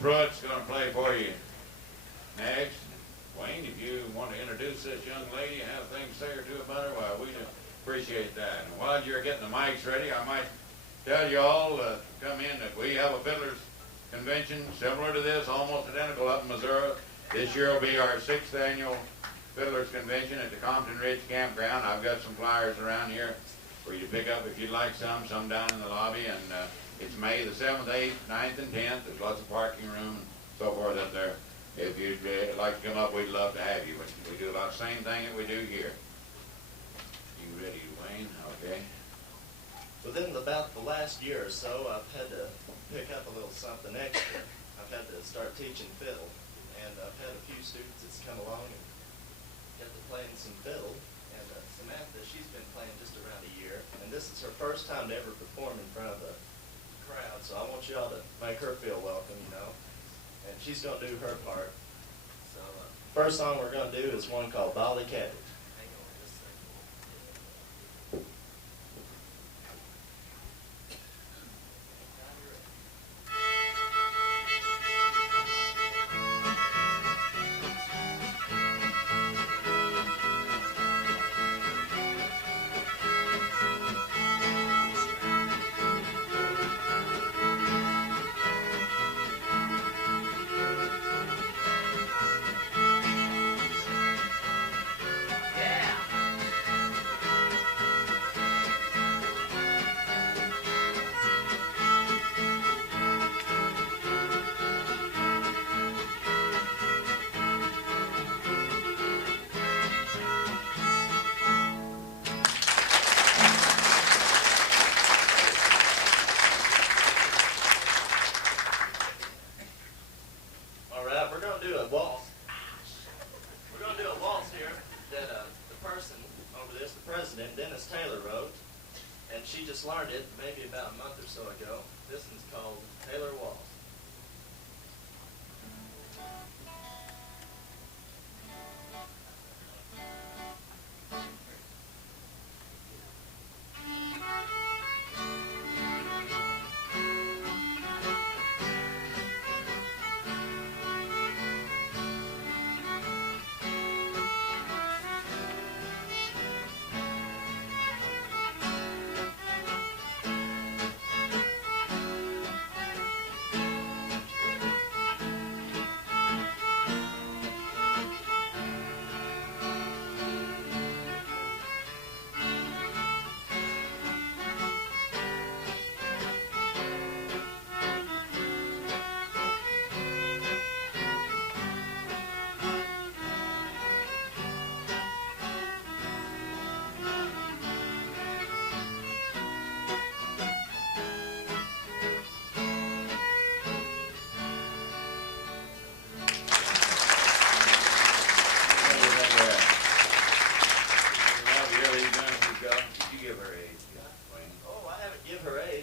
Pruitt's going to play for you next. Wayne, if you want to introduce this young lady and have things to say or do about her, well, we appreciate that. And while you're getting the mics ready, I might tell you all to come in that we have a Fiddlers convention similar to this, almost identical up in Missouri. This year will be our 6th annual Fiddlers convention at the Compton Ridge Campground. I've got some flyers around here for you to pick up if you'd like some down in the lobby. And it's May the 7th, 8th, 9th, and 10th. There's lots of parking room and so forth up there. If you'd like to come up, we'd love to have you. We do about the same thing that we do here. You ready, Wayne? Okay. Within about the last year or so, I've had to pick up a little something extra. I've had to start teaching fiddle, and I've had a few students that's come along and got to playing some fiddle. And Samantha, she's been playing just around a year, and this is her first time to ever perform in front of a crowd, so I want y'all to make her feel welcome, you know. And she's going to do her part. So first song we're going to do is one called Bolly Cabbage. Learned it maybe about a month or so ago. This one's called Taylor Waltz.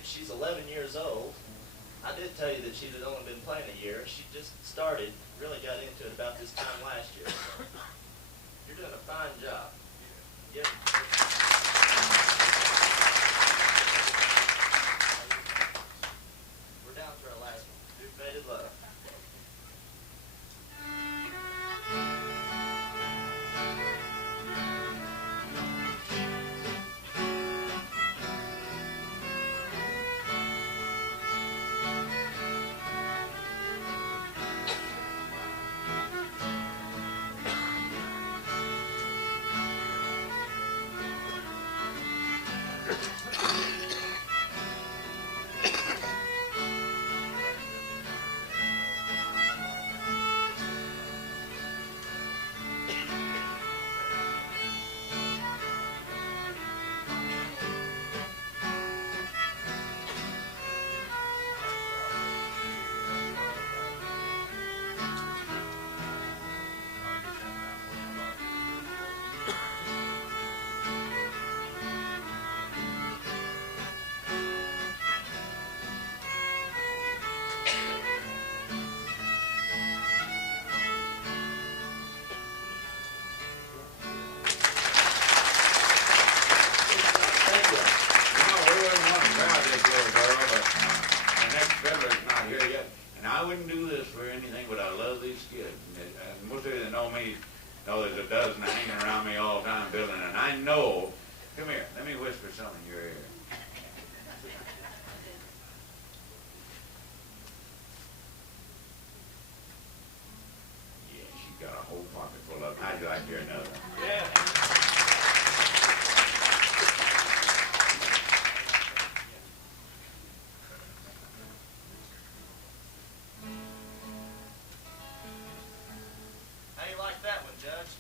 She's 11 years old. I did tell you that she had only been playing a year. She just started, really got into it about this time last year. So you're doing a fine job. Yep. We're down to our last one. Do Faded Love. I wouldn't do this for anything, but I love these kids. And most of you that know me know there's a dozen hanging around me all the time building, and I know, come here, let me whisper something in your ear. Yeah, she's got a whole pocket full of them. How'd you like to hear another? Yeah. How you like that one, Judge?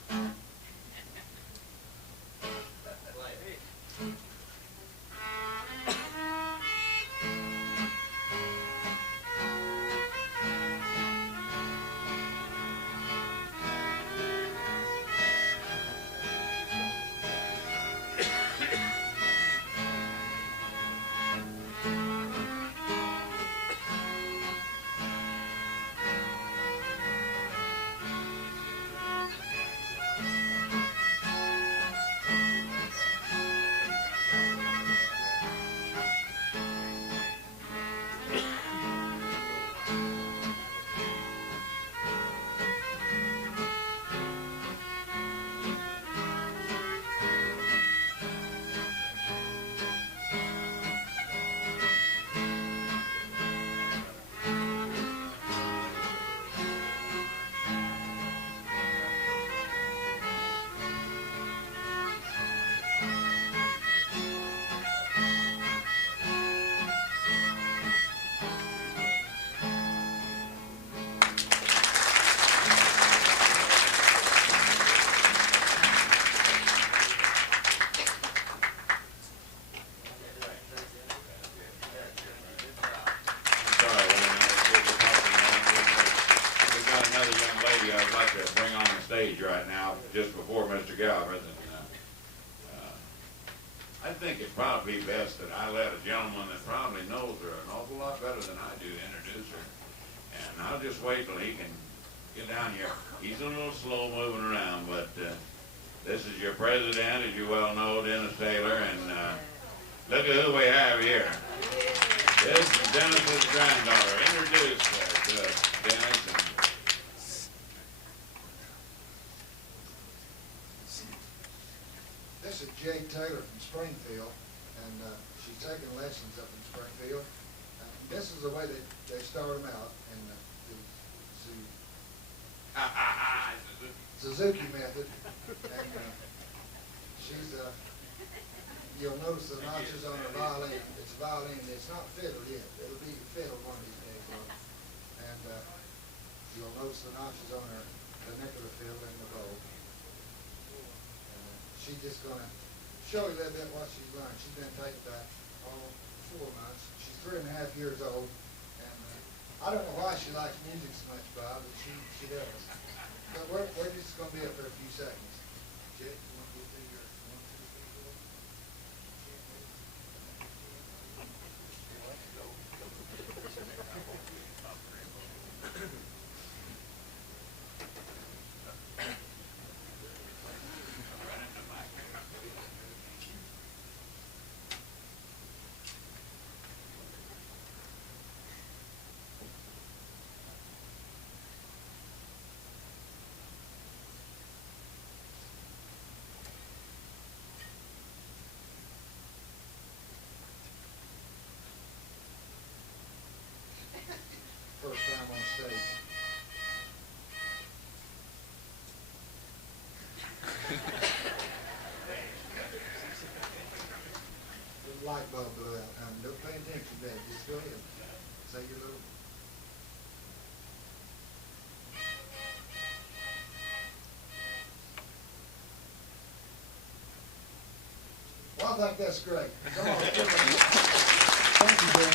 Right now, just before Mr. Galbraith, and I think it'd probably be best that I let a gentleman that probably knows her an awful lot better than I do introduce her, and I'll just wait till he can get down here. He's a little slow moving around, but this is your president, as you well know, Dennis Taylor, and look at who we have here. This is Dennis's granddaughter. Introduce Dennis. This is Jay Taylor from Springfield, and she's taking lessons up in Springfield. This is the way they start them out in the Suzuki method. And she's, you'll notice the notches on her violin. It's violin, it's not fiddle yet. It'll be fiddle one of these days. And you'll notice the notches on her, the neck of the fiddle and the bow. She's just going to show you a little bit what she's learned. She's been taking back 4 months. She's 3.5 years old. And I don't know why she likes music so much, Bob, but she does. But we're just going to be up for a few seconds. Jake, you want to go through your 1, 2, 3, 4? First time on stage. The light bulb blew out. Don't pay attention to that. Just go ahead. Say your little. Well, I think that's great. Come on. Thank you, Ben.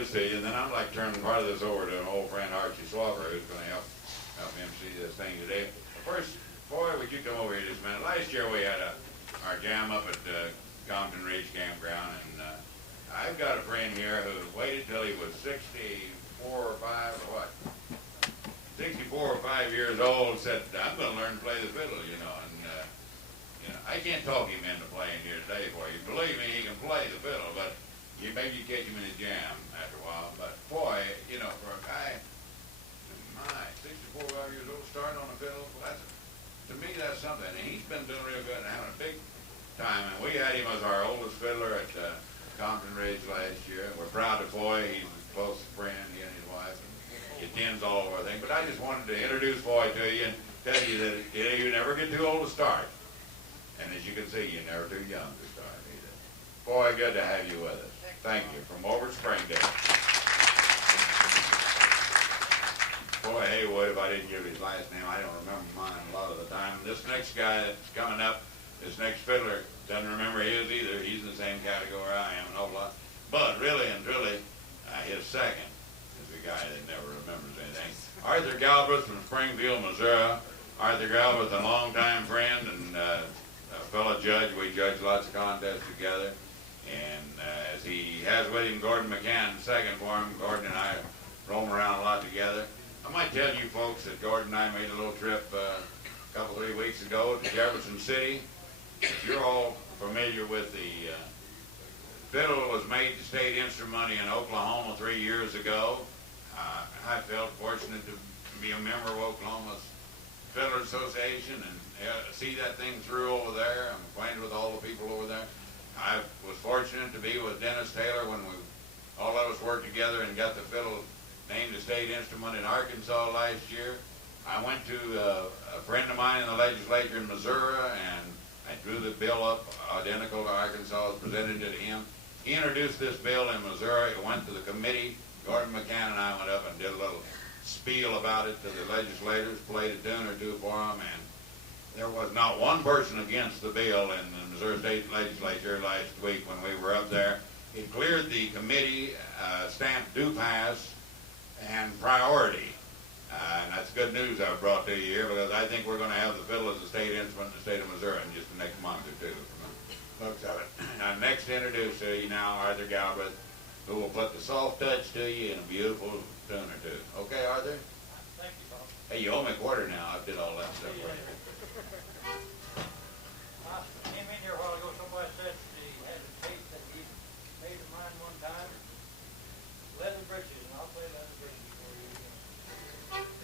To you, and then I'd like to turn part of this over to an old friend, Archie Swabber, who's going to help help MC this thing today. First, boy, would you come over here just a minute? Last year we had our jam up at Compton Ridge Campground, and I've got a friend here who waited till he was 64 or 5 or what? 64 or 5 years old, said, I'm going to learn to play the fiddle, you know, and I can't talk him into playing here today for you. Believe me, he can play the fiddle, but maybe you catch him in a jam after a while. But boy, you know, for a guy, my 64 years old, starting on the fiddle, well, to me that's something. And he's been doing real good and having a big time. And we had him as our oldest fiddler at Compton Ridge last year. We're proud of Foy. He's a close friend, he and his wife. And he attends all of our things. But I just wanted to introduce Foy to you and tell you that you never get too old to start. And as you can see, you're never too young to start either. Boy, good to have you with us. Thank you. From over at Springdale. Boy, Haywood, if I didn't give his last name, I don't remember mine a lot of the time. This next guy that's coming up, this next fiddler, doesn't remember his either. He's in the same category I am, an awful lot. But really and truly, his second is the guy that never remembers anything. Arthur Galbraith from Springfield, Missouri. Arthur Galbraith, a longtime friend and a fellow judge. We judge lots of contests together. And as he has with him Gordon McCann, second for him, Gordon and I roam around a lot together. I might tell you folks that Gordon and I made a little trip a couple, 3 weeks ago to Jefferson City. If you're all familiar with the fiddle was made the state instrument in Oklahoma 3 years ago. I felt fortunate to be a member of Oklahoma's Fiddler Association and see that thing through over there. I'm acquainted with all the people over there. I was fortunate to be with Dennis Taylor when all of us worked together and got the fiddle named the state instrument in Arkansas last year. I went to a friend of mine in the legislature in Missouri, and I drew the bill up identical to Arkansas, presented it to him. He introduced this bill in Missouri. It went to the committee. Gordon McCann and I went up and did a little spiel about it to the legislators, played a tune or two for them, and there was not one person against the bill in the Missouri State Legislature last week when we were up there. It cleared the committee, stamped do pass, and priority. And that's good news I've brought to you here, because I think we're going to have the fiddle as a state instrument in the state of Missouri in just the next month or two from the looks of it. Now, next to introduce to you now Arthur Galbraith, who will put the soft touch to you in a beautiful tune or two. Okay, Arthur? Thank you, Bob. Hey, you owe me a quarter now. I did all that stuff for you. I came in here a while ago, somebody said he had a tape that he made of mine one time. Leather Britches, and I'll play Leather Britches for you again.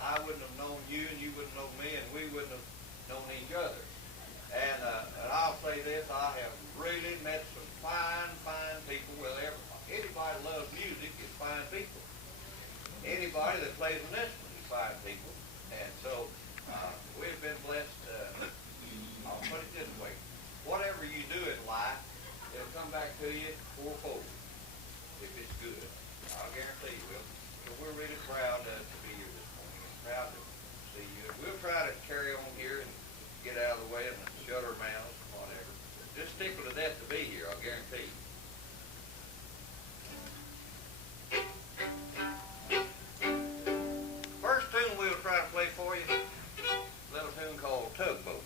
I wouldn't have known you, and you wouldn't know me, and we wouldn't have known each other. And I'll say this, I have really met some fine, fine people. Well, anybody that loves music is fine people. Anybody that plays an instrument is fine people. And so we've been blessed. I'll put it this way. Whatever you do in life, it'll come back to you fourfold if it's good. I'll guarantee you will. So we're really proud to be here this morning. Proud to see you. We'll try to carry on here and get out of the way and shut our mouths and whatever. Just tickle to death to be here, I'll guarantee you. First tune we'll try to play for you, a little tune called Tugboat.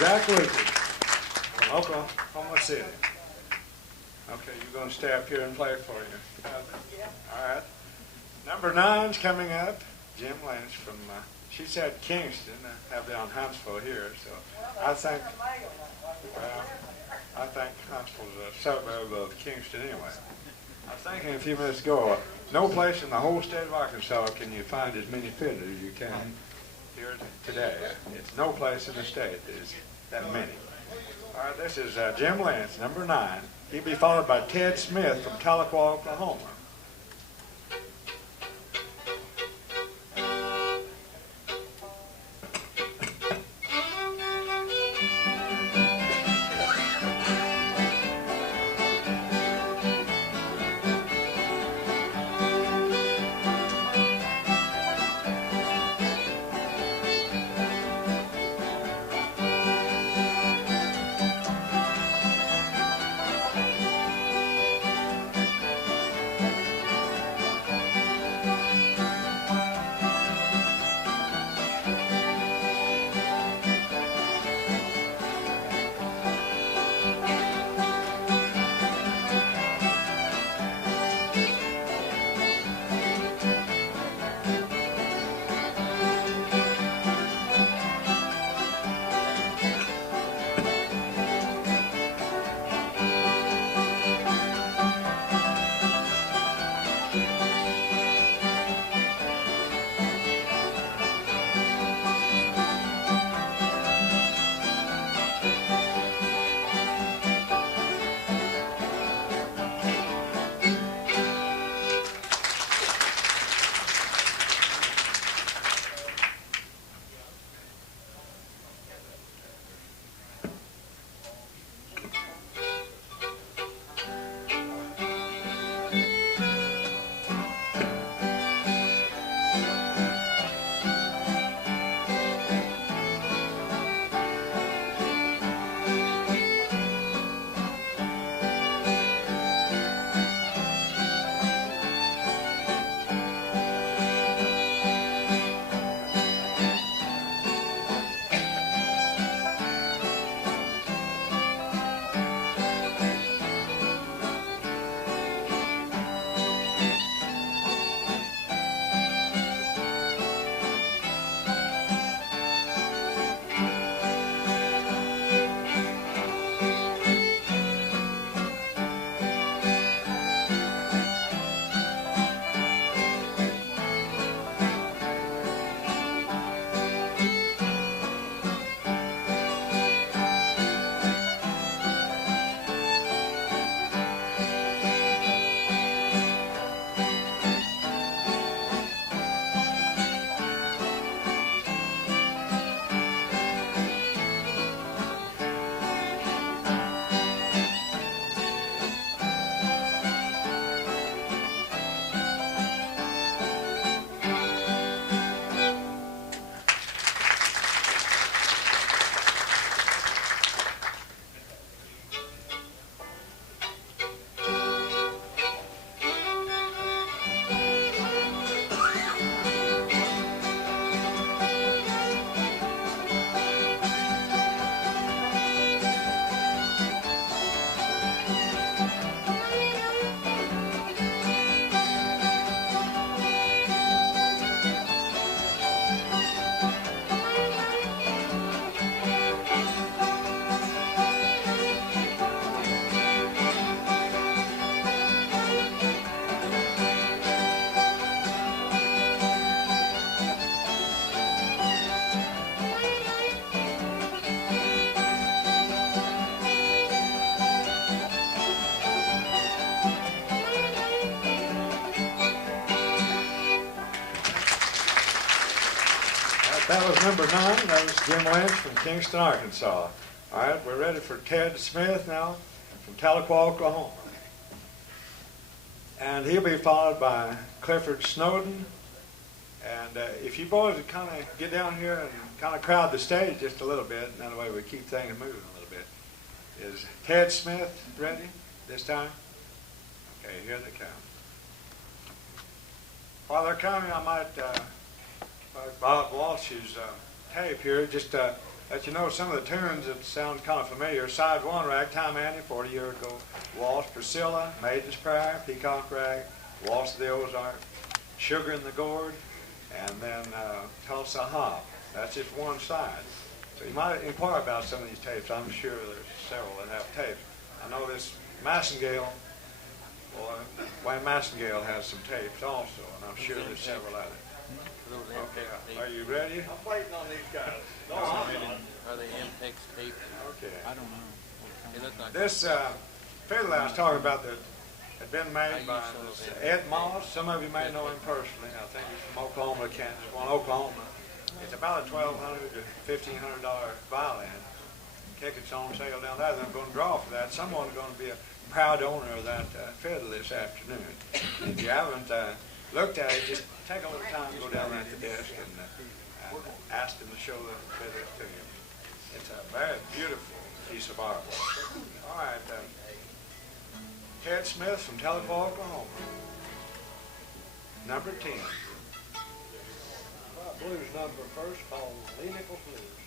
Jack Lucas from Oklahoma City. Okay, you're going to stay up here and play for you. All right. Number 9's coming up. Jim Lynch from, she said Kingston. I have down Huntsville here, so I think Huntsville's a suburb of Kingston anyway. I was thinking a few minutes ago, no place in the whole state of Arkansas can you find as many fiddlers as you can here today. It's no place in the state that is that many. All right, this is Jim Lynch, number 9. He'll be followed by Ted Smith from Tahlequah, Oklahoma. That was number 9. That was Jim Lynch from Kingston, Arkansas. All right, we're ready for Ted Smith now from Tahlequah, Oklahoma. And he'll be followed by Clifford Snowden. And if you boys would kind of get down here and kind of crowd the stage just a little bit, and that way we keep things moving a little bit. Is Ted Smith ready this time? Okay, here they come. While they're coming, I might, Bob Walsh's tape here, just let you know some of the tunes that sound kind of familiar. Side one, Ragtime Annie, 40 years ago. Walsh, Priscilla, Maiden's Prayer, Peacock Rag, Waltz of the Ozarks, Sugar in the Gourd, and then Tulsa Hop. That's just one side. So you might inquire about some of these tapes. I'm sure there's several that have tapes. I know this Massengale, Wayne Massengale has some tapes also, and I'm sure there's several others. Okay, are you ready? I'm waiting on these guys. No, I'm not. Are they MPEX tape? Okay. I don't know. They look like This fiddle I was talking about that had been made by this Ed Moss. Some of you may know him personally. I think he's from Oklahoma, Kansas, one Oklahoma. It's about a $1,200 to $1,500 violin. Tickets on sale down there. I'm going to draw for that. Someone's going to be a proud owner of that fiddle this afternoon. If you haven't looked at it, just take a little time to go down there at the desk and ask them to show the fiddle to you. It's a very beautiful piece of artwork. All right, Ted Smith from Telephone, Oklahoma. Number 10. Blues number first called Lee Nichols Blues.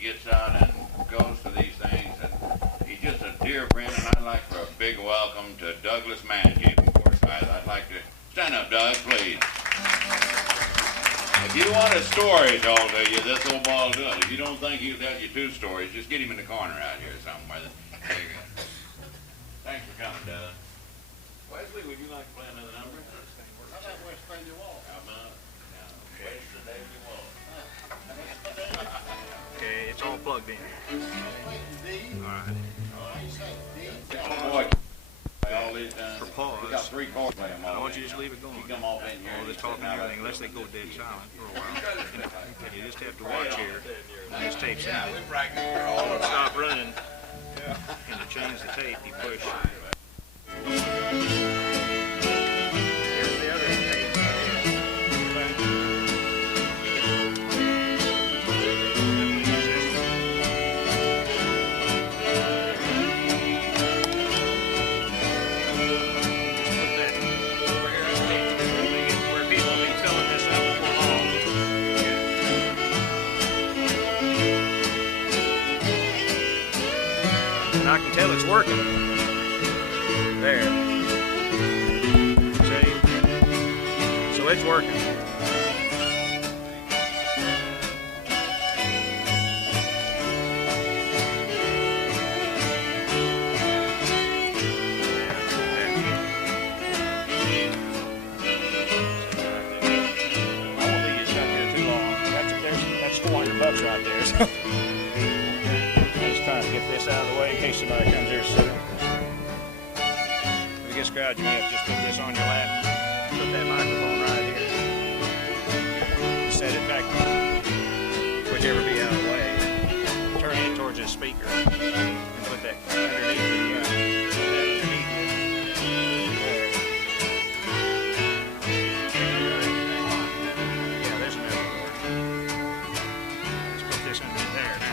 gets out and goes to these things, and he's just a dear friend, and I'd like for a big welcome to Douglas Mahnkey from Forsyth. I'd like to stand up, Doug, please. If you want a story told to you, this old ball does. If you don't think he'll tell you 2 stories, just get him in the corner out here somewhere. There you go. Thanks for coming, Doug. Wesley, would you like to play another number? How about Westphalia Waltz? How about Westphalia Waltz? Okay, it's all plugged in. All right. Oh, boy. All these times. For pause, We got 3 chords play them all. I want you to just leave it going. You come off in here. All this talking and everything, unless they go dead silent for a while. And you just have to watch here when this tape's in. Stop running, and to change the tape, you push. Here's the other tape. I can tell it's working. There. See? So it's working. I won't leave you stuck here too long. That's $400 right there. So. Trying to get this out of the way in case somebody comes here soon. If it gets crowded, you may have to just put this on your lap. Put that microphone right here. Set it back, whichever be out of the way. Turn it towards this speaker and put that underneath the yeah, there's another one. Let's put this underneath there now.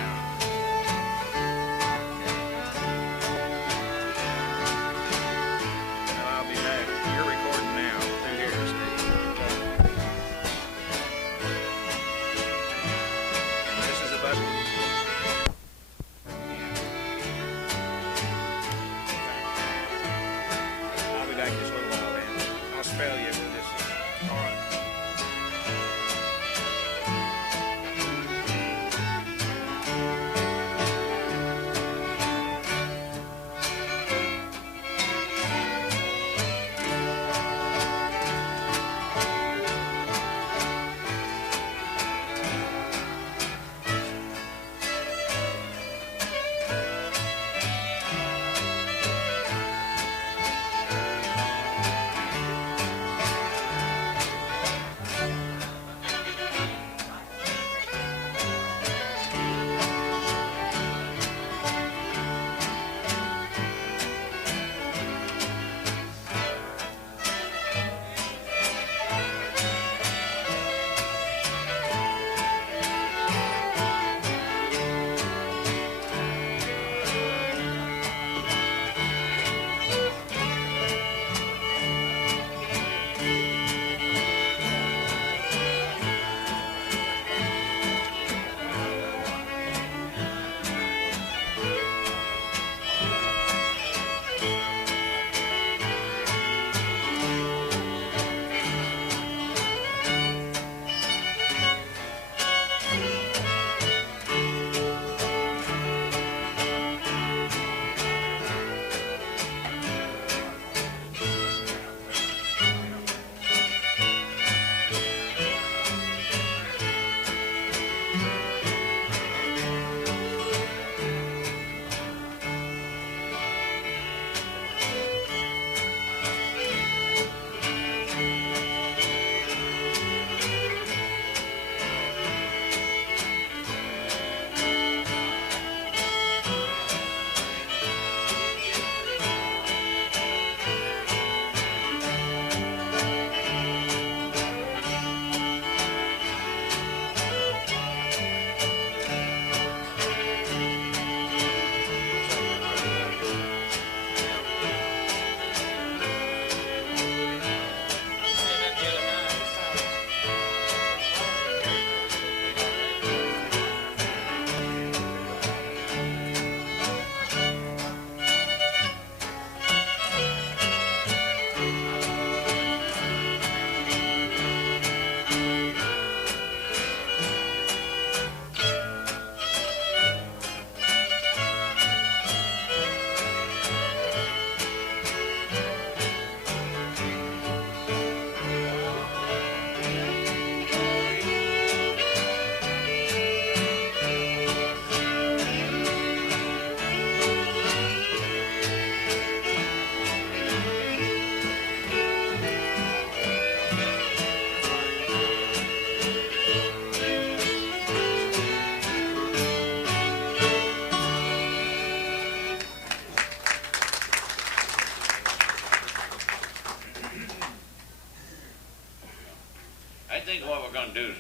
what we're gonna do is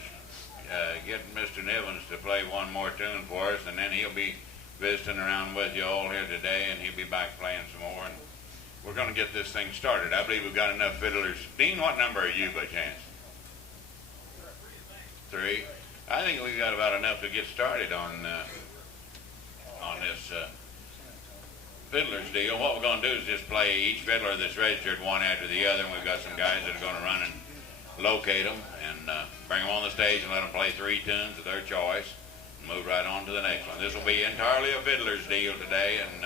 get Mr. Nevins to play one more tune for us, and then he'll be visiting around with you all here today, and he'll be back playing some more. And we're gonna get this thing started. I believe we've got enough fiddlers. Dean, what number are you by chance? 3. I think we've got about enough to get started on this fiddlers deal. What we're going to do is just play each fiddler that's registered one after the other, and we've got some guys that are going to run and locate them and bring them on the stage and let them play 3 tunes of their choice and move right on to the next one. This will be entirely a fiddler's deal today, and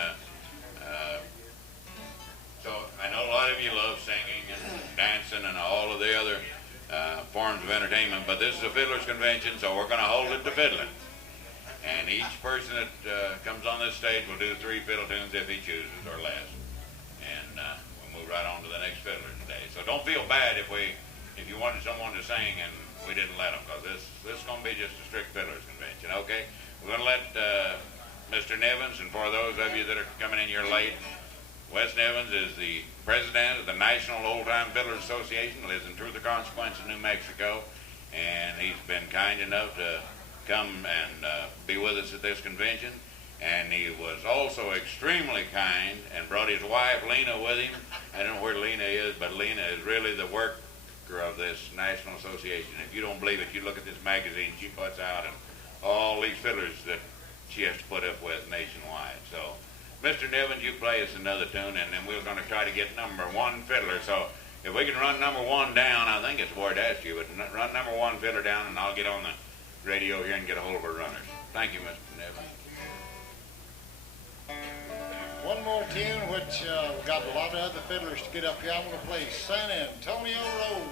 so I know a lot of you love singing and dancing and all of the other forms of entertainment, but this is a fiddler's convention, so we're going to hold it to fiddling. And each person that comes on this stage will do 3 fiddle tunes if he chooses, or less. And we'll move right on to the next fiddler today. So don't feel bad if you wanted someone to sing and we didn't let them, because this is going to be just a strict fiddler's convention, okay? We're going to let Mr. Nevins, and for those of you that are coming in here late, Wes Nevins is the president of the National Old Time Fiddlers Association, lives in Truth or Consequence in New Mexico, and he's been kind enough to come and be with us at this convention. And he was also extremely kind and brought his wife Lena with him. I don't know where Lena is, but Lena is really the worker of this National Association. If you don't believe it, you look at this magazine she puts out and all these fiddlers that she has to put up with nationwide. So, Mr. Nevins, you play us another tune, and then we're going to try to get number 1 fiddler. So, if we can run number 1 down, I think it's Ward Askew, but run number 1 fiddler down, and I'll get on the radio here and get a hold of our runners. Thank you, Mr. Nevins. One more tune, which we've got a lot of other fiddlers to get up here. I'm going to play San Antonio Road.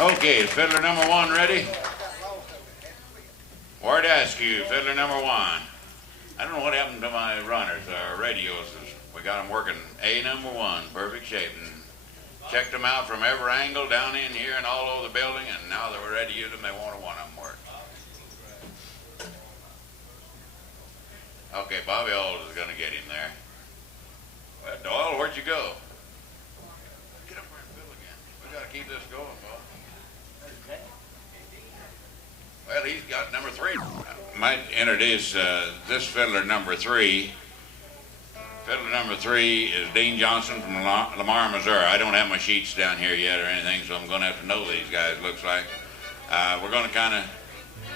Okay, is fiddler number 1 ready? Ward Askew, fiddler number 1. I don't know what happened to my runners, our radios. We got them working A number 1, perfect shape, and checked them out from every angle down in here and all over the building, and now that we're ready to use them, they wanted one of them work. Okay, Bobby Alls is going to get him there. Well, Doyle, where'd you go? Get up there and fiddle again. We got to keep this going, Bob. Well, he's got number 3. I might introduce this fiddler number 3. Fiddler number 3 is Dean Johnston from Lamar, Missouri. I don't have my sheets down here yet or anything, so I'm going to have to know these guys, looks like. We're going to kind of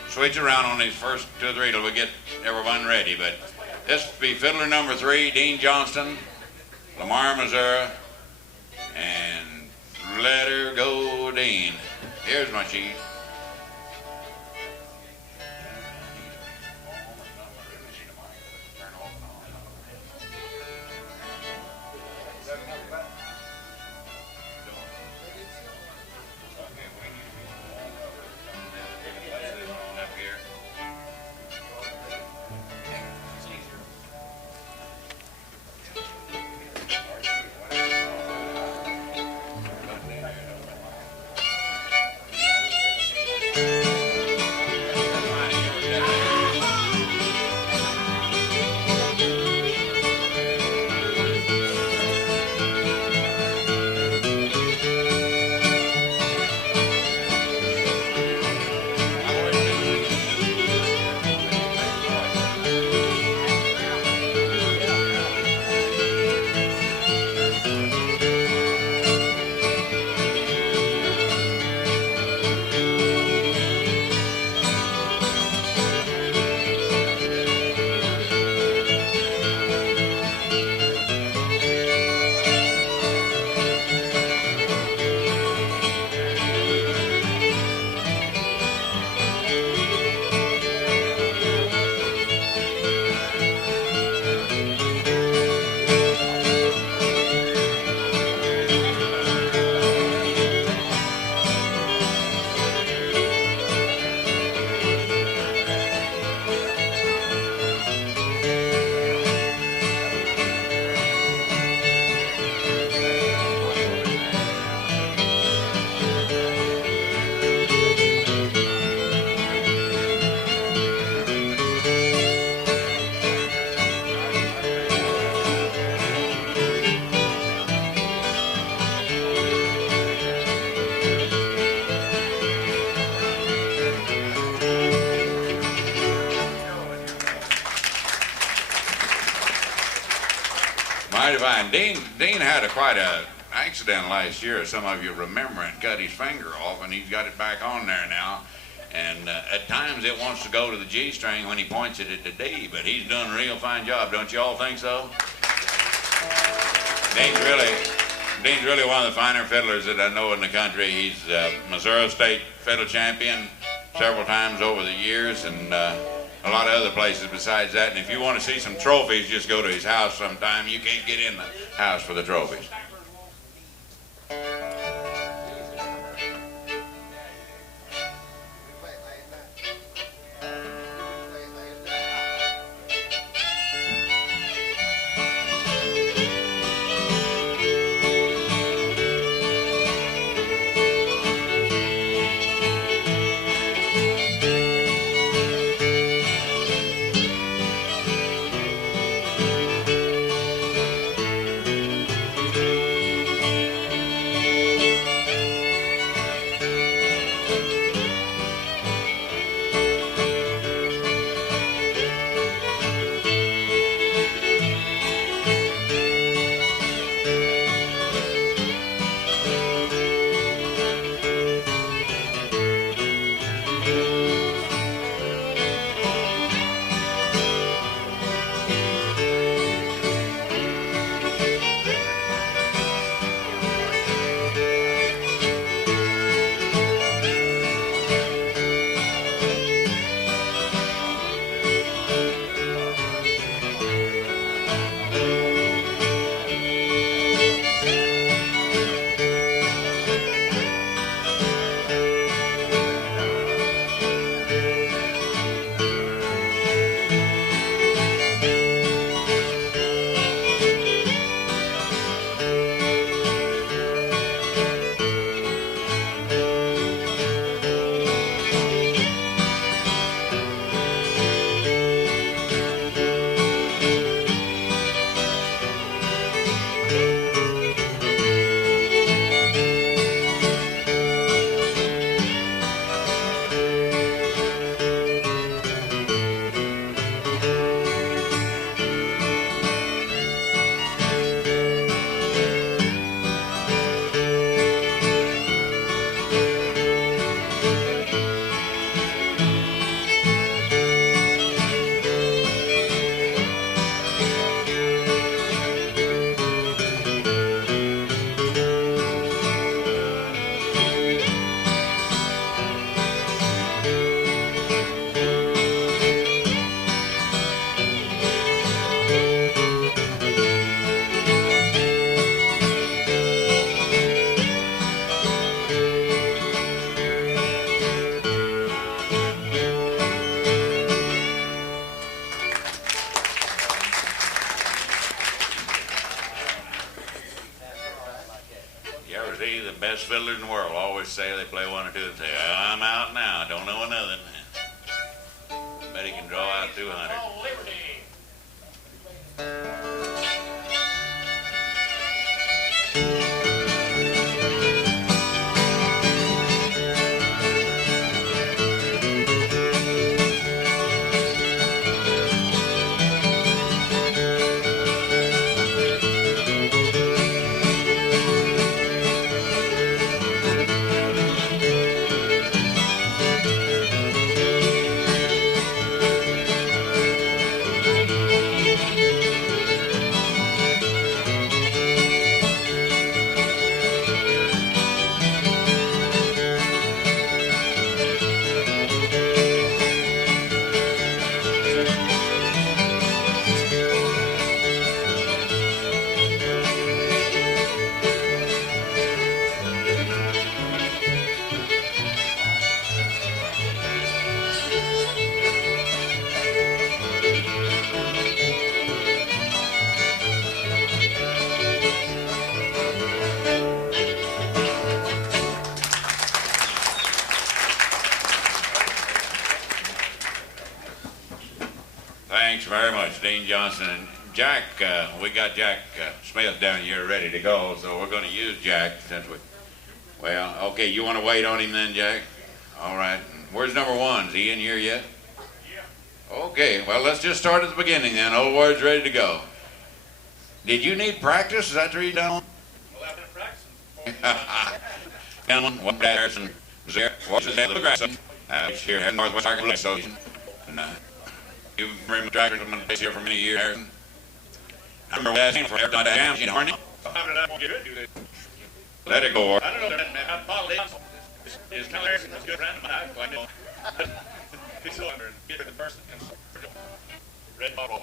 switch around on these first 2 or 3 till we get everyone ready. But this will be fiddler number 3, Dean Johnston, Lamar, Missouri, and let her go, Dean. Here's my sheet. Dean had quite an accident last year, as some of you remember, and cut his finger off, and he's got it back on there now. And at times it wants to go to the G string when he points it at the D, but he's done a real fine job. Don't you all think so? Dean's really one of the finer fiddlers that I know in the country. He's Missouri State fiddle champion several times over the years, and a lot of other places besides that. And if you want to see some trophies, just go to his house sometime. You can't get in the house for the trophies. fiddlers, the best fiddlers in the world, always say they play one or two and say, well, I'm out now, don't know another. Bet he can draw out 200. Thanks very much, Dean Johnston. And Jack, we got Jack Smith down here ready to go, so we're going to use Jack since we, well, okay, you want to wait on him then, Jack? All right. Where's number one? Is he in here yet? Yeah. Okay, well, let's just start at the beginning then. Old Ward's ready to go. Did you need practice? Is that the reason? Well, I've been practicing. Gentlemen, one Harrison was there. Watches the grass. Here at Northwest Arkansas Association. And, you've been tracking them in here for many years, Harrison. I remember asking for every time I jam, you know, how did I want to get it? Let it go. I don't know, man. Paul is kind of Harrison was a good friend of mine. I know. He's wondering, get the person. Red bottle.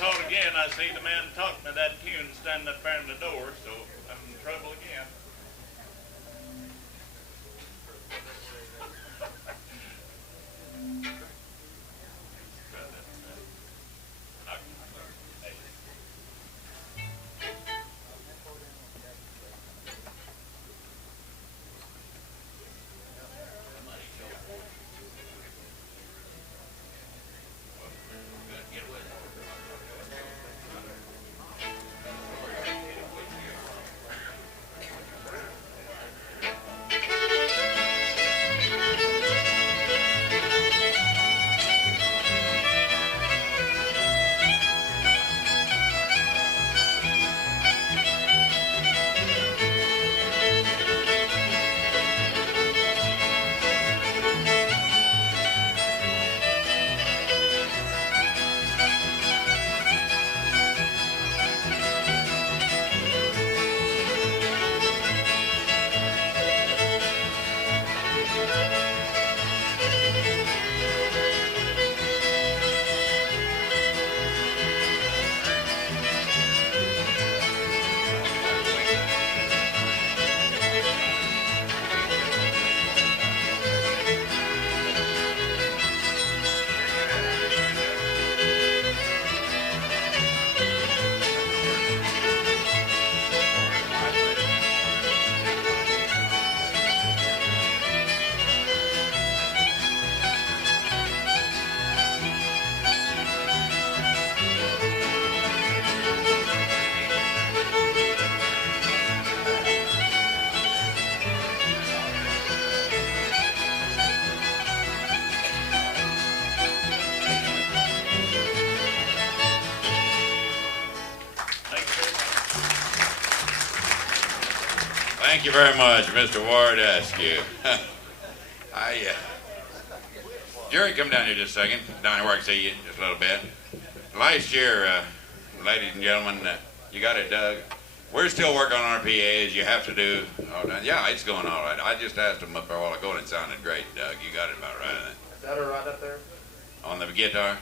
called again, I see the man taught me that tune standing up there in the door, so I'm in trouble again. Thank you very much, Mr. Ward Askew. Jerry, come down here just a second. Down here where I can see you just a little bit. Last year, ladies and gentlemen, you got it, Doug. We're still working on our PAs. You have to do. Oh, yeah, it's going all right. I just asked them up there a while ago, and it sounded great, Doug. You got it about right. Is that all right up there? On the guitar?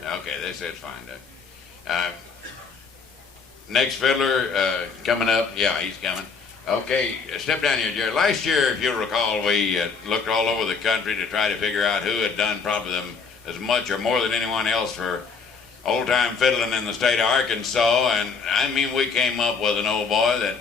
Okay, they say it's fine, Doug. Next fiddler coming up. Yeah, he's coming. Okay, step down here, Jerry. Last year, if you'll recall, we looked all over the country to try to figure out who had done probably them as much or more than anyone else for old-time fiddling in the state of Arkansas. And I mean, we came up with an old boy that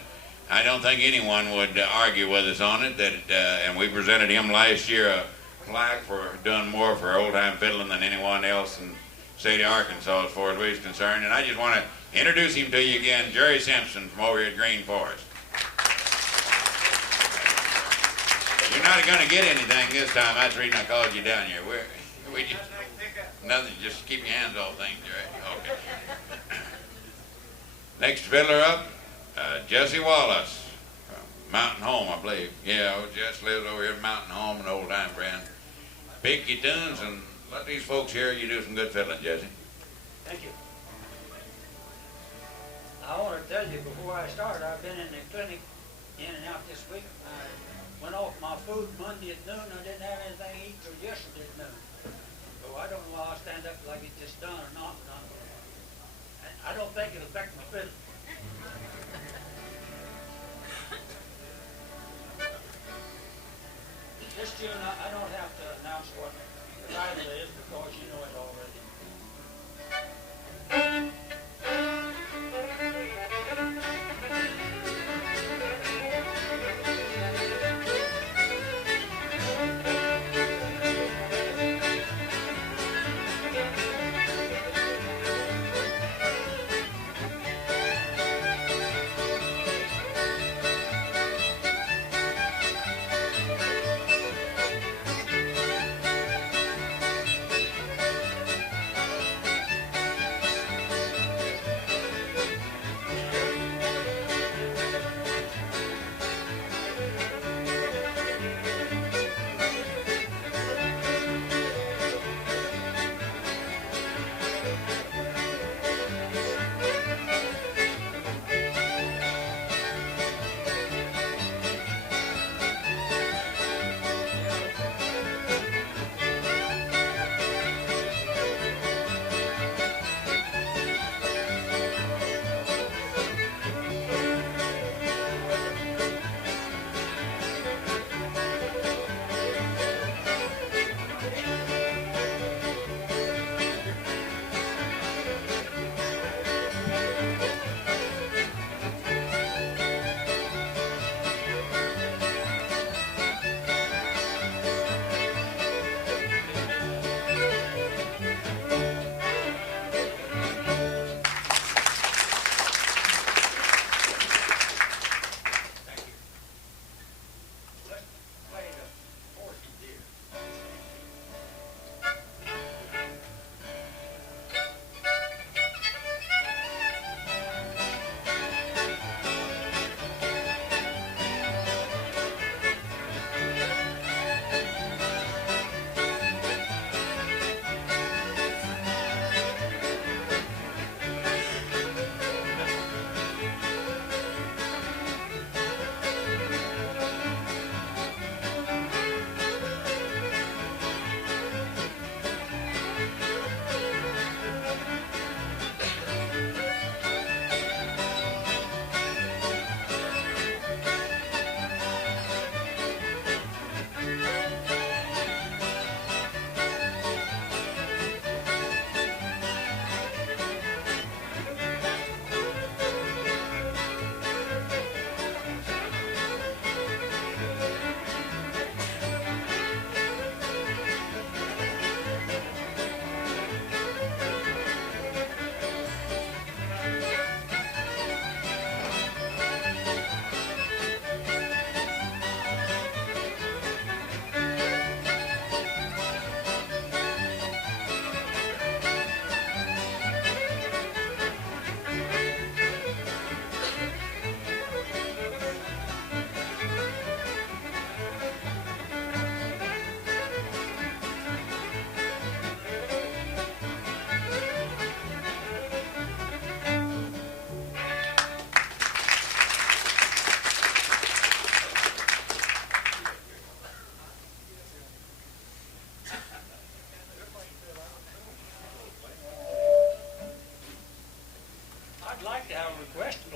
I don't think anyone would argue with us on it. And we presented him last year a plaque for doing more for old-time fiddling than anyone else in the state of Arkansas as far as we're concerned. And I just want to introduce him to you again, Jerry Simpson from over here at Green Forest. You're not going to get anything this time. That's the reason I called you down here. We just, nothing. Just keep your hands off things, Jerry. Okay. Next fiddler up, Jesse Wallace from Mountain Home, I believe. Yeah, Jess lives over here in Mountain Home, an old-time friend. Pick your tunes and let these folks hear you do some good fiddling, Jesse. Thank you. I want to tell you before I start, I've been in the clinic in and out this week. I went off my food Monday at noon. I didn't have anything to eat till yesterday at noon. So I don't know why I'll stand up like it just done or not. And I don't think it'll affect my fiddle. This tune, I don't have to announce what the title is because you know it already.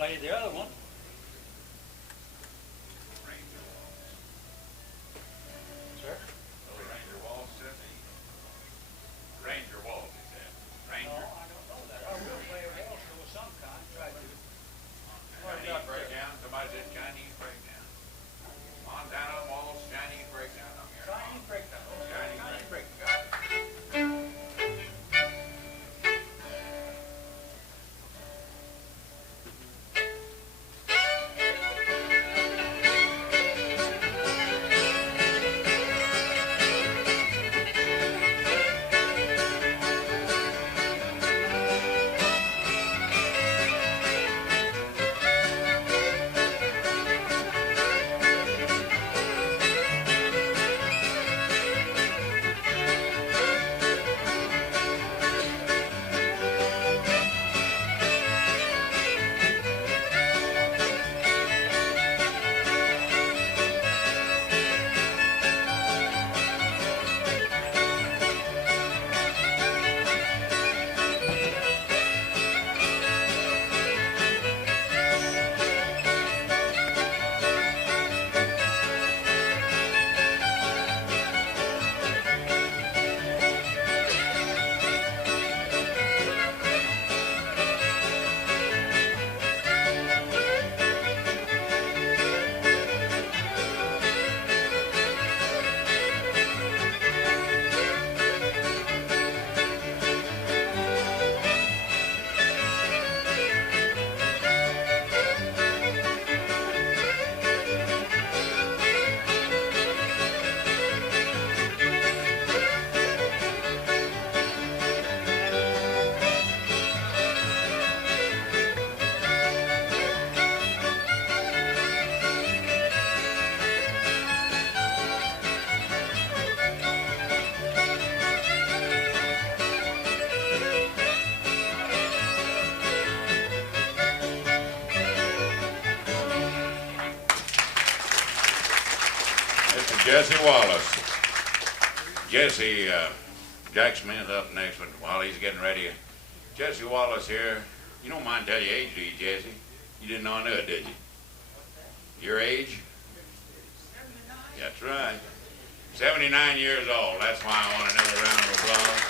play the other one. Sir? Ranger Waltz, Ranger Waltz, he said. Ranger. No, I don't know that. I will play a waltz of some kind, try to. Chinese breakdown, somebody said Chinese breakdown. Montana Waltz, Chinese breakdown. I'm here. Chinese breakdown. Chinese breakdown. Jesse Wallace. Jesse, Jack Smith up next, but while he's getting ready, Jesse Wallace here. You don't mind tell your age, do you, Jesse? You didn't know I knew it, did you? Your age? That's right. 79 years old. That's why I want another round of applause.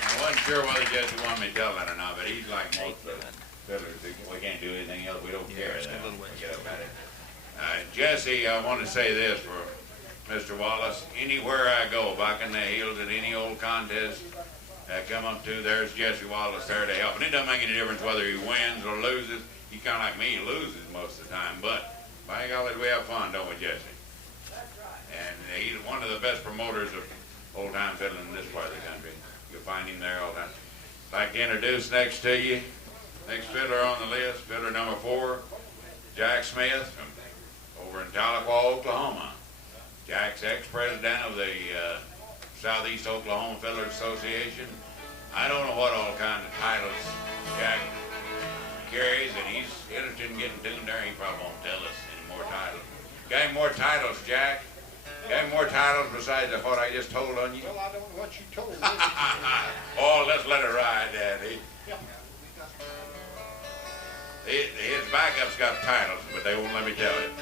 I wasn't sure whether Jesse wanted me to tell that or not, but he's like most of the fiddlers. We can't do anything else. We don't care. Forget about it. Jesse, I want to say this for Mr. Wallace. Anywhere I go, back in the hills at any old contest I come up to, there's Jesse Wallace there to help. And it doesn't make any difference whether he wins or loses. He's kind of like me, he loses most of the time. But by golly, we have fun, don't we, Jesse? And he's one of the best promoters of old-time fiddling in this part of the country. You'll find him there all the time. I'd like to introduce next to you, next fiddler on the list, fiddler number 4, Jack Smith from over in Tahlequah, Oklahoma. Jack's ex-president of the Southeast Oklahoma Fiddlers Association. I don't know what all kind of titles Jack carries, and he's interested in getting tuned there. He probably won't tell us any more titles. Got any more titles, Jack? Got any more titles besides what I just told on you? Well, I don't know what you told me. Oh, let's let it ride, Daddy. Yeah. His backup's got titles, but they won't let me tell it.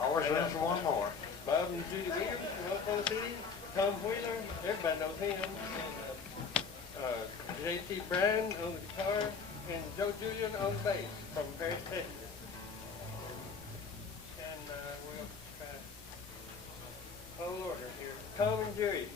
Always room for one more. Bob and Judy Williams from Oklahoma City, Tom Wheeler, everybody knows him, and J.T. Bryan on the guitar, and Joe Julian on the bass from Paris, Texas. And we'll try whole order here. Tom and Jerry.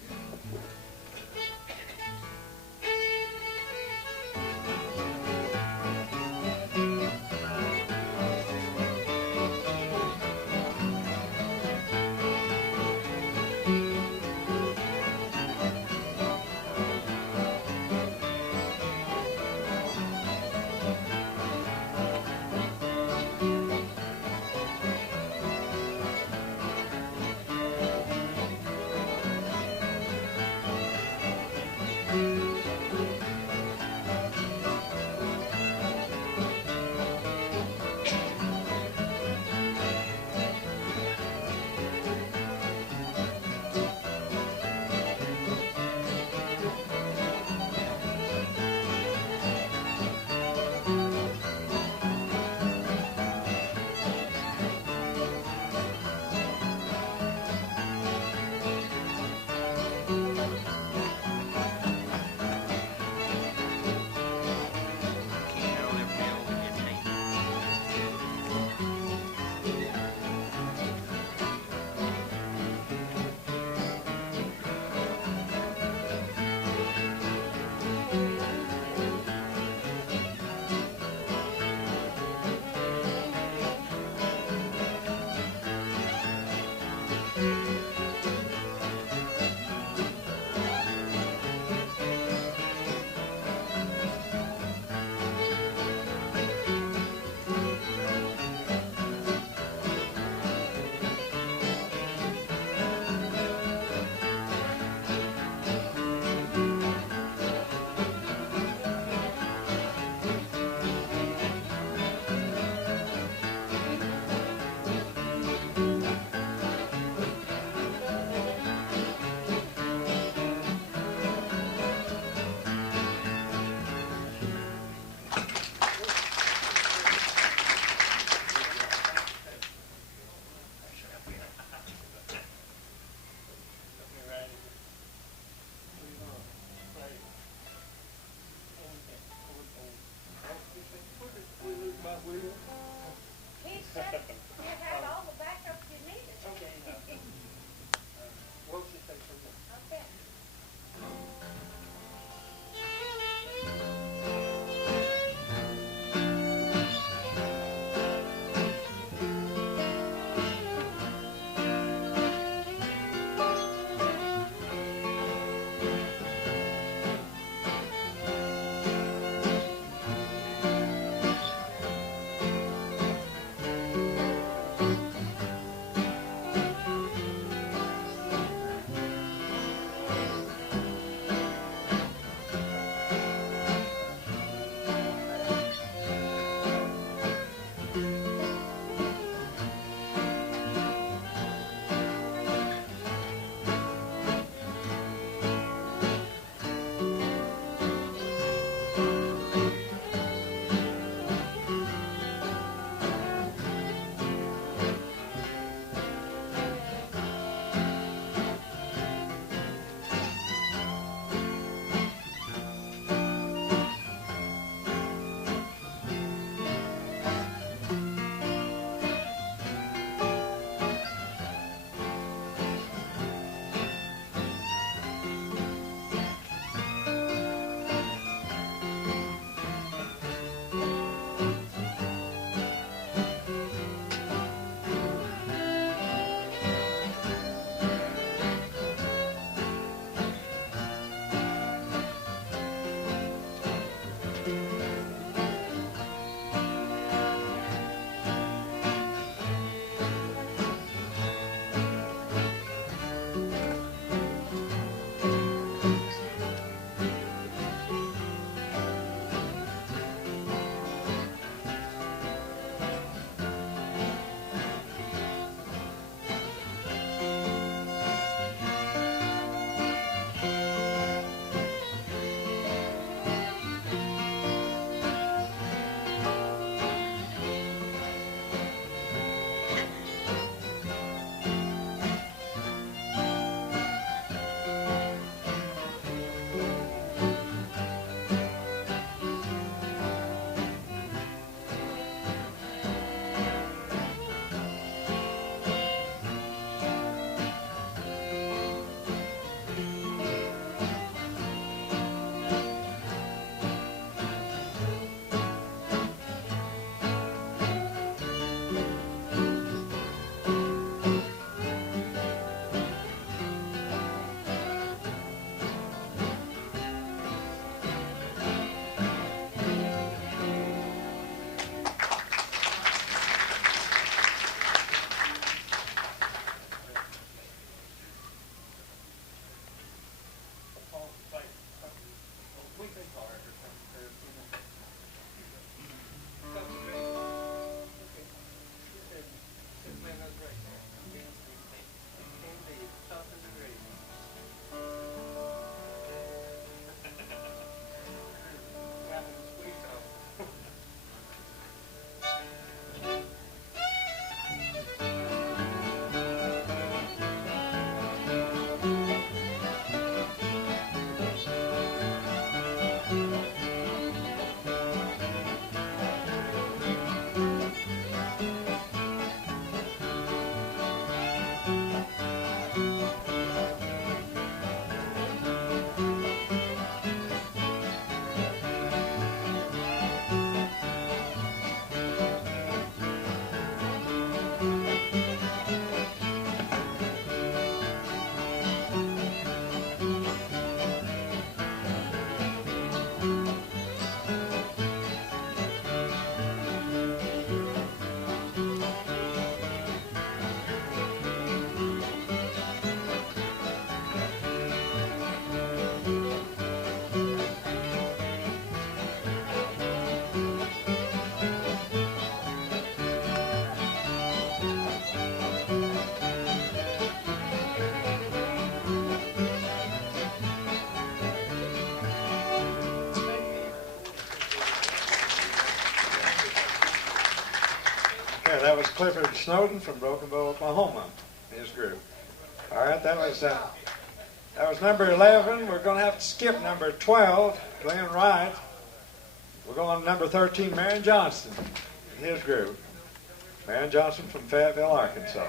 was Clifford Snowden from Broken Bow, Oklahoma, his group. All right, that was number 11. We're going to have to skip number 12, Glenn Wright. We're going to number 13, Marion Johnston, his group. Marion Johnston from Fayetteville, Arkansas.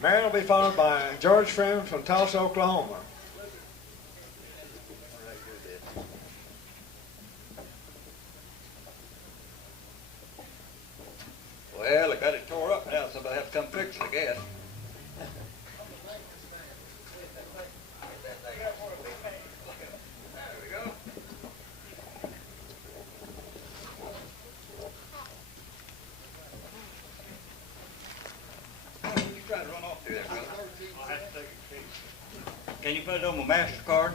Marion will be followed by George Freeman from Tulsa, Oklahoma. Well, I got it tore up now. Somebody have to come fix it, I guess. There we go. You trying to run off through there, brother? I'll have to take a case. Can you put it on my MasterCard?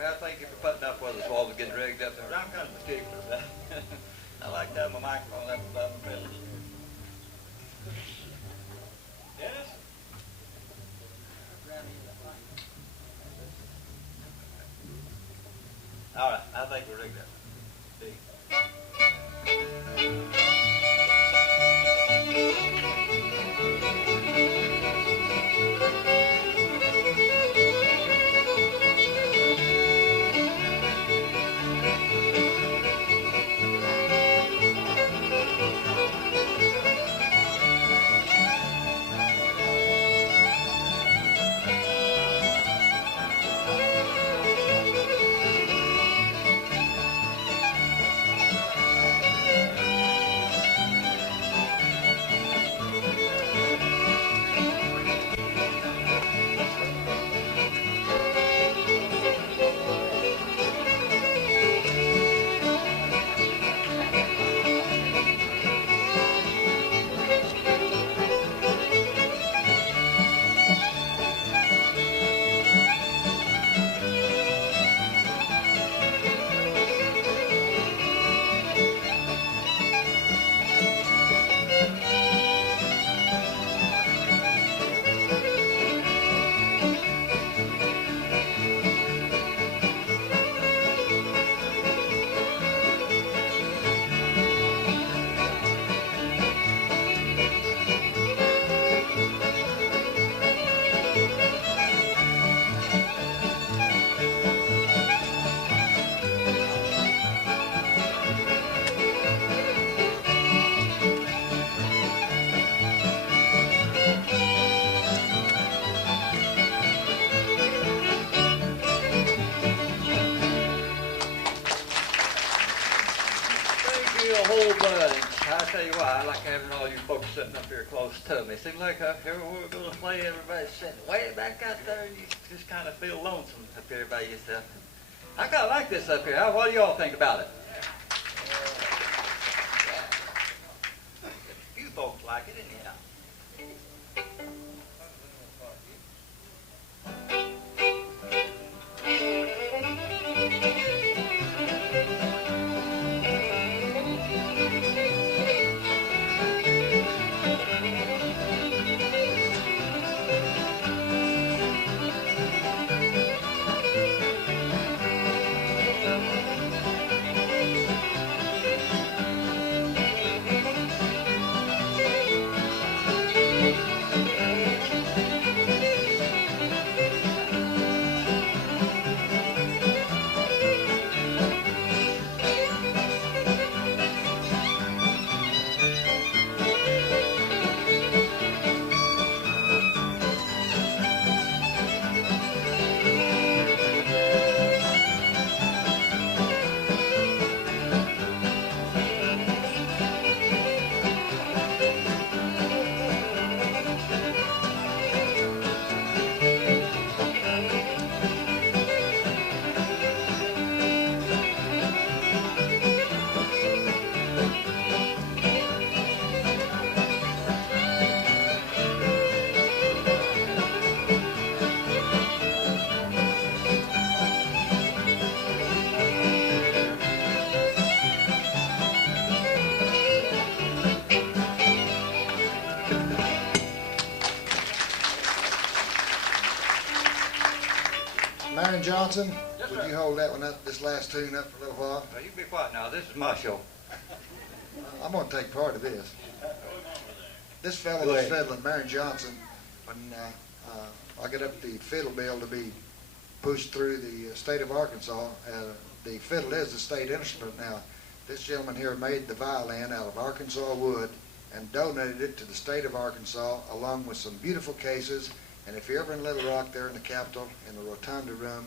Well, thank you for putting up with us while we're getting rigged up there. I'm kind of particular about it. I like to have my microphone up above my belly. Yes? All right, I think we're rigged up. See? I tell you what, I like having all you folks sitting up here close to me. Seems like up here we're going to play, everybody's sitting way back out there. You just kind of feel lonesome up here by yourself. I kind of like this up here. What do y'all think about it? A few folks like it, anyhow. Johnson, Yes, would sir. you hold that one up, this last tune up for a little while? Well, you be quiet now. This is my show. I'm gonna take part of this. This Go fellow was ahead. fiddling, Mary Johnson, when I got up the fiddle bill to be pushed through the state of Arkansas. The fiddle is the state instrument now. This gentleman here made the violin out of Arkansas wood and donated it to the state of Arkansas along with some beautiful cases. And if you're ever in Little Rock there in the Capitol, in the Rotunda room,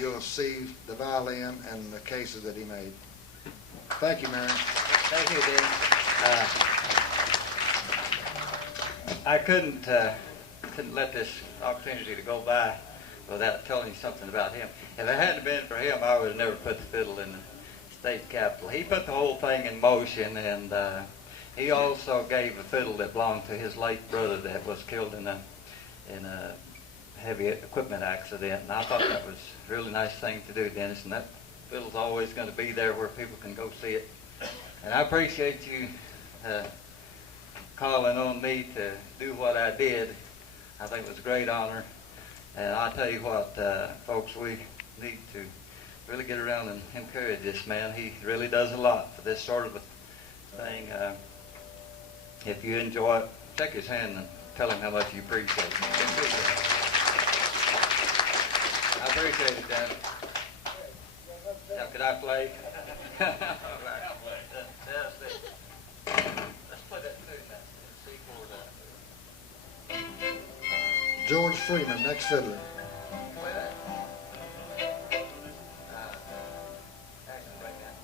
you'll see the violin and the cases that he made. Thank you, Mary. Thank you, Dean. I couldn't let this opportunity to go by without telling you something about him. If it hadn't been for him, I would have never put the fiddle in the state capitol. He put the whole thing in motion, and he also gave a fiddle that belonged to his late brother that was killed in a heavy equipment accident. And I thought that was a really nice thing to do, Dennis, and that fiddle's always going to be there where people can go see it. And I appreciate you calling on me to do what I did. I think it was a great honor. And I'll tell you what, folks, we need to really get around and encourage this man. He really does a lot for this sort of a thing. If you enjoy it, take his hand and tell him how much you appreciate it. I appreciate it, Dan. Now, could I play? All right. That's it. Let's play that tune now. C chord. George Freeman, next fiddler. Play that. Action right now.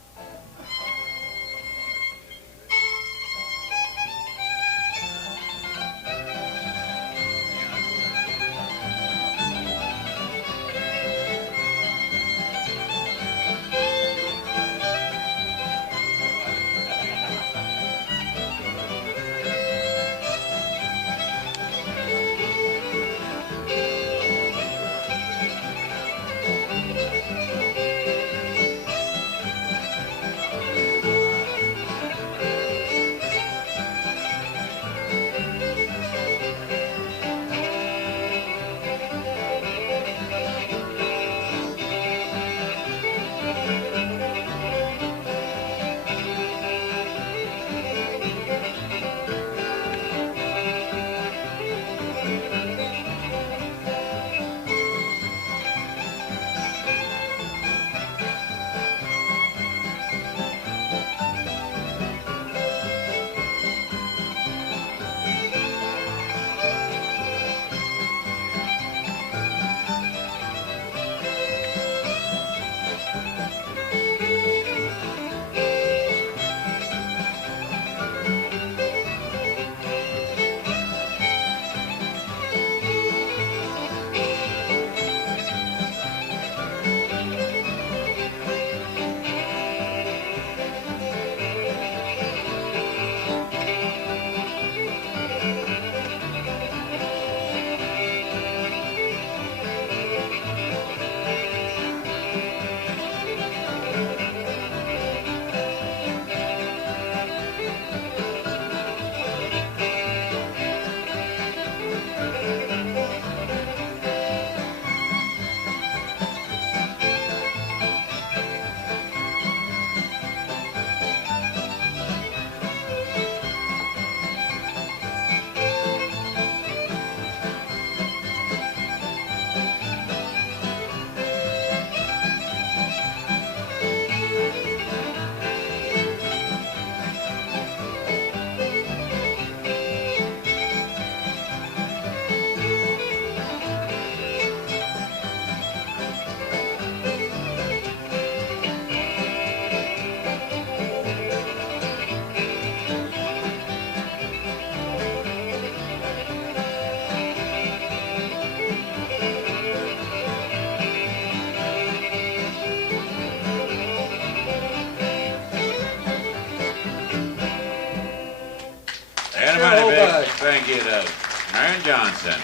Thank you to Mary Johnson.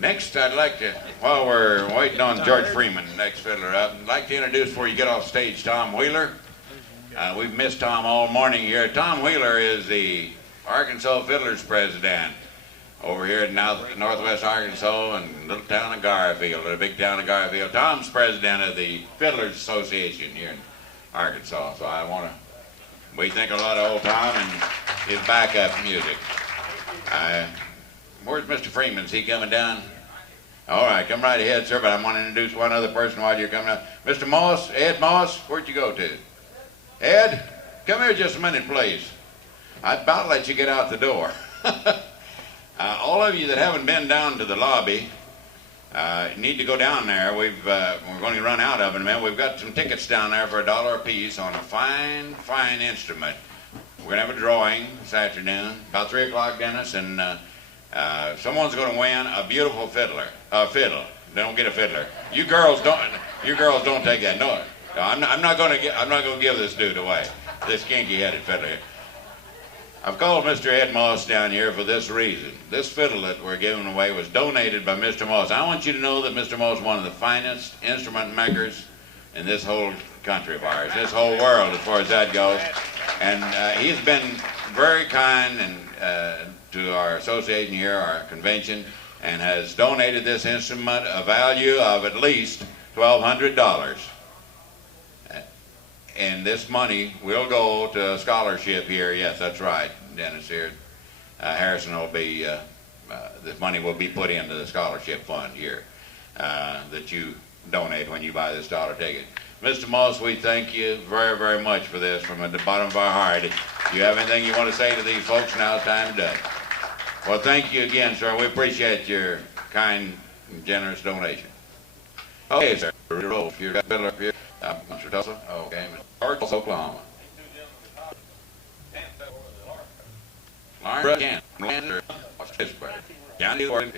Next, I'd like to, while we're waiting on George Freeman, next fiddler up, I'd like to introduce before you get off stage Tom Wheeler. We've missed Tom all morning here. Tom Wheeler is the Arkansas Fiddlers president. over here in northwest Arkansas and little town of Garfield, or the big town of Garfield. Tom's president of the Fiddlers Association here in Arkansas, so we think a lot of old Tom and his backup music. Where's Mr. Freeman? Is he coming down? All right, come right ahead, sir, but I want to introduce one other person while you're coming up. Mr. Moss, Ed Moss, where'd you go to? Ed, come here just a minute, please. I'd about let you get out the door. All of you that haven't been down to the lobby need to go down there. We're going to run out of it in a minute. We've got some tickets down there for $1 a piece on a fine, fine instrument. We're going to have a drawing this afternoon, about 3 o'clock, Dennis, and someone's going to win a beautiful fiddle. Don't get a fiddler. You girls don't take that. No, I'm not going to give this dude away. This kinky-headed fiddler. I've called Mr. Ed Moss down here for this reason. This fiddle that we're giving away was donated by Mr. Moss. I want you to know that Mr. Moss is one of the finest instrument makers in this whole country of ours, this whole world as far as that goes. And he's been very kind to our association here, our convention, and has donated this instrument a value of at least $1,200. And this money will go to a scholarship here. Yes, that's right, Dennis here. Harrison will be, this money will be put into the scholarship fund here that you donate when you buy this $1 ticket. Mr. Moss, we thank you very, very much for this from the bottom of our heart. If you have anything you want to say to these folks, now's the time to do it. Well, thank you again, sir. We appreciate your kind and generous donation. Okay, sir. You're a fiddler here. Mr. Tulsa? Okay. Mr. Tulsa, Oklahoma. Lawrence, McCann, Pittsburgh. Johnny Ward.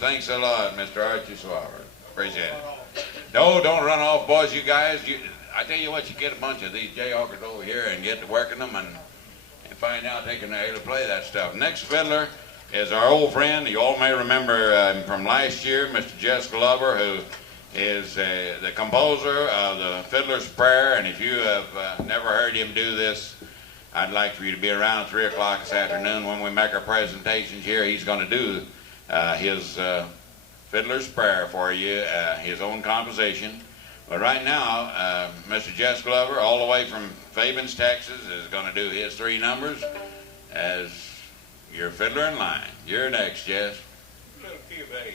Thanks a lot, Mr. Archie Swabber. Appreciate it. No, don't run off, boys. You guys, I tell you what, you get a bunch of these jayhawkers over here and get to working them and find out they can able to play that stuff. Next fiddler is our old friend. You all may remember him from last year, Mr. Jess Glover, who is the composer of the Fiddler's Prayer. And if you have never heard him do this, I'd like for you to be around 3 o'clock this afternoon when we make our presentations here. He's going to do his Fiddler's Prayer for you, his own composition. But right now, Mr. Jess Glover, all the way from Fabens, Texas, is going to do his 3 numbers as your fiddler in line. You're next, Jess. Little key of A.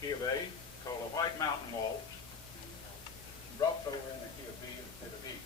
Key of A, called a White Mountain Waltz. Drops over in the key of B instead of E.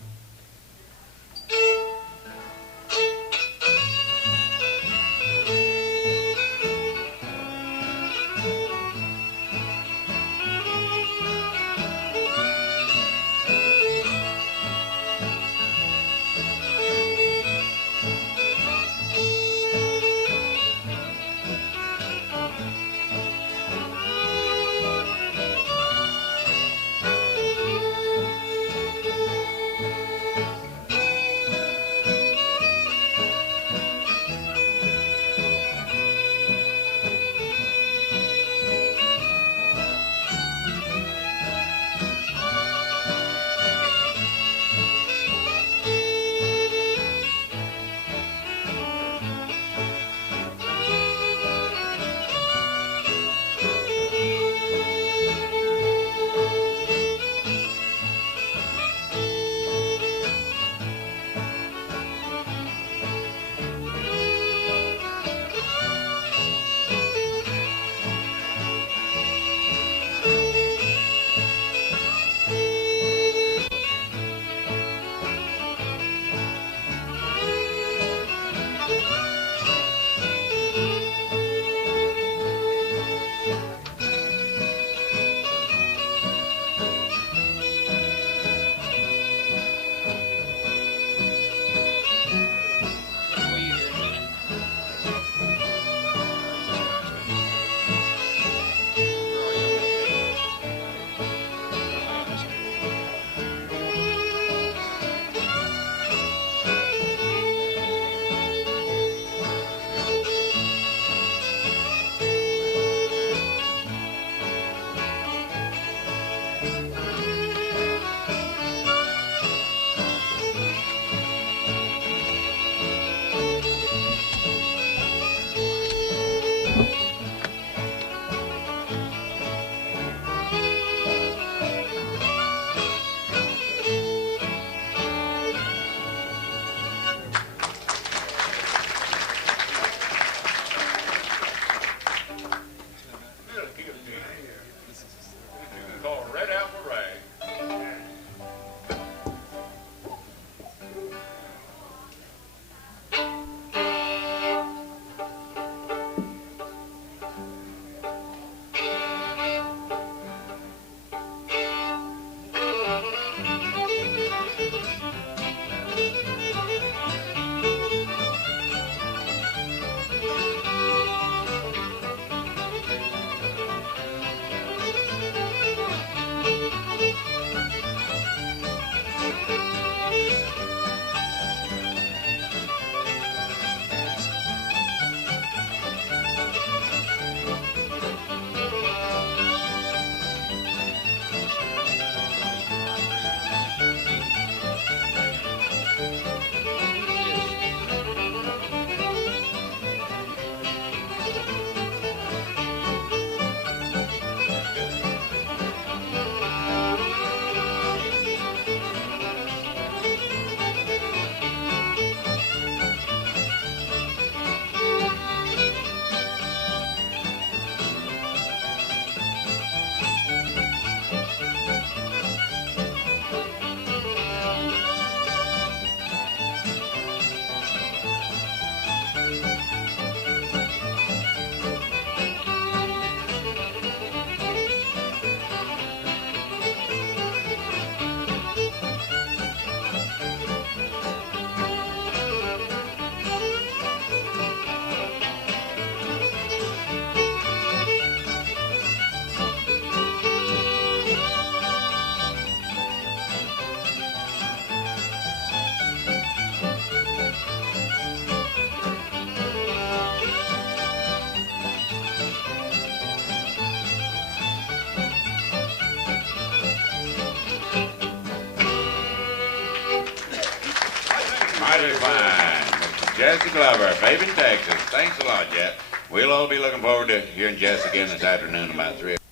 Mighty fine. Mr. Jesse Glover, Fabian, Texas. Thanks a lot, Jet. We'll all be looking forward to hearing Jess again this afternoon about 3 o'clock.